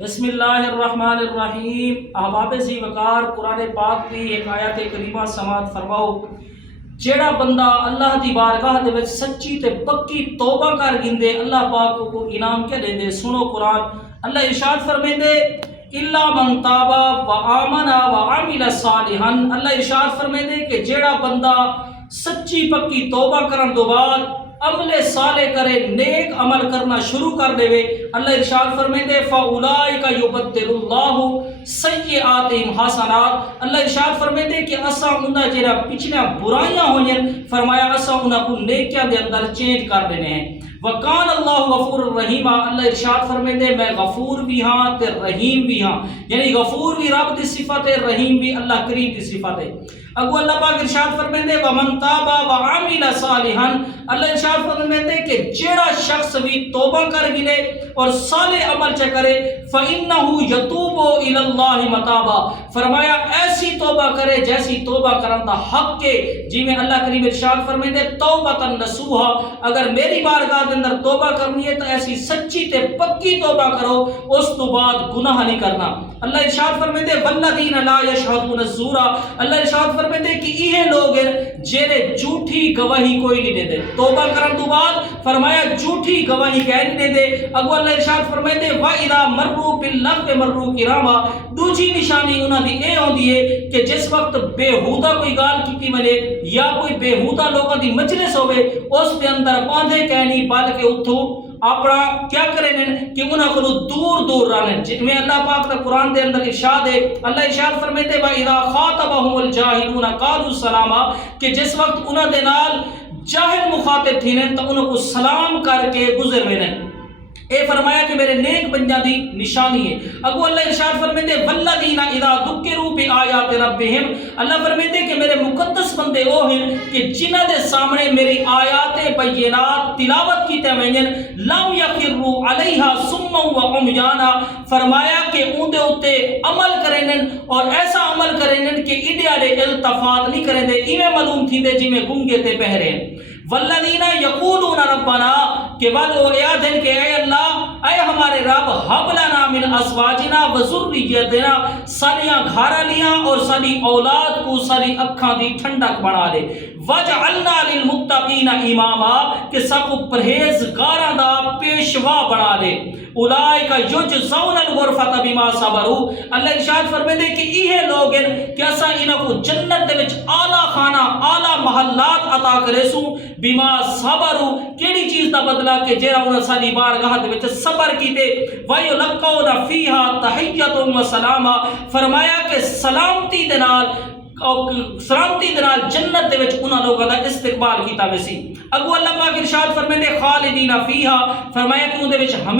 بسم اللہ الرحمن الرحیم۔ احباب ذی وقار، قرآن پاک کی ایک آیت کریمہ سماعت فرماؤ۔ جیڑا بندہ اللہ دی بارگاہ دے وچ سچی تے پکی توبہ کر گندے، اللہ پاک کو انعام کیا دے۔ سنو قرآن، اللہ ارشاد فرمیندے الا من تاب و آمن و عمل صالحا۔ اللہ ارشاد فرمیندے کہ جیڑا بندہ سچی پکی توبہ کرن تو بعد عمل صالح کرے، نیک عمل کرنا شروع کر دے، اللہ ارشاد فرمیندے فاولئک یبدل اللہ سیئاتہم حسنات۔ اللہ ارشاد فرمیندے کہ اساں انہاں جڑا پچھلیاں برائیاں ہوئیں، فرمایا اساں انہاں کو نیکیاں دے اندر چینج کر دینے ہیں۔ وکان اللہ غفور الرحیم، اللہ ارشاد فرمیندے میں غفور بھی ہاں تے رحیم بھی ہاں، یعنی غفور بھی رب دی صفت ہے، رحیم بھی اللہ کریم دی صفت ہے۔ اگو اللہ پاک ارشاد فرمیندے ومن تاب وعمل صالحا، اللہ ارشاد فرمیندے کہ جیڑا شخص بھی توبہ کر گلے اور صالح عمل چ کرے فإنہ یتوب الی اللہ متابا، فرمایا ایسی توبہ کرے جیسی توبہ کرن دا حق ہے، جی میں اللہ کریم ارشاد فرمیندے توبۃ نصوحا، اگر میری بارگاہ دے اندر توبہ کرنی ہے تو ایسی سچی تے پکی توبہ کرو، اس تو بعد گناہ نہیں کرنا۔ اللہ ارشاد فرمیندے والذین لا یشہدون الزور، اللہ ارشاد فرمیندے کہ یہ لوگ ہیں جڑے جھوٹی گواہی کوئی نہیں دے دے، توبہ کرن تو بعد فرمایا جھوٹی گواہی کہہ نہیں دے دے۔ اگو اللہ ارشاد فرمیندے وَإِذَا مَرُّوا بِاللَّغْوِ مَرُّوا كِرَامًا، دوسری نشانی انہاں دی اے ہوندی ہے کہ جس وقت بےہودہ کوئی گال کیتی ملے یا کوئی بےہودہ لوگوں دی مجلس ہوئے، اس دے اندر پاندے کہنی بلکہ اتھوں اپنا کیا کریں کہ انہاں کو دور دور رہنے، جن میں اللہ پاک کا قرآن دے اندر ارشاد ہے، اللہ ارشاد فرمیندے وَإِذَا خَاطَبَهُمُ الْجَاهِلُونَ قَالُوا سَلَامًا، کہ جس وقت انہاں دے نال جاہل مخاطب تھی نے تو انہوں کو سلام کر کے گزر وینے، اے فرمایا کہ میرے نیک بندیاں دی نشانی ہے۔ اگو اللہ ارشاد فرمیندے والذین اذا ذکروا بآیات ربہم، اللہ فرمیندے کہ میرے مقدس بندے وہ ہیں کہ جنہاں دے سامنے میری آیات بینات تلاوت کی تمہیں لم یخروا علیہا صما و عمیانا، فرمایا کہ اون دے اوتے عمل کریں اور ایسا عمل کریں کہ ایڈے دے التفات نہیں کریں دے، ایویں معلوم تھی دے جی میں گنگے تے بہرے۔ والذین یقولون ربنا، کہ بعد وہ یاد ہیں کہ اے اللہ، اے ہمارے رب ہب لنا من ازواجنا و ذریتنا، ساریاں گھارا لیاں اور ساری اولاد کو ساری اکھاں دی ٹھنڈک بنا دے، وجعلنا للمتقین اماما، کہ سب کو پرہیزگاراں دا پیشوا بنا دے، اولئک یجزون الغرفۃ بما صبروا، اللہ ارشاد فرمیندے کہ یہ لوگ ہیں کہ اساں انہاں کو جنت دے وچ اعلی خانہ اعلی محلات عطا کرے سوں، بما صبروا، کیڑی چیز دا بدلہ کہ جیڑا انہاں ساری بارگاہ دے وچ صبر کیتے، وَيُلَقَّوْنَ فِيهَا تَحِيَّةٌ وَسَلَامًا، فرمایا کہ سلامتی دے نال جنت دے وچ انہاں لوگاں دا استقبال کیتا ویسی۔ اگو اللہ پاک ارشاد فرمیندے خالدین فیہا، فرمایا کہ اون دے وچ ہمیں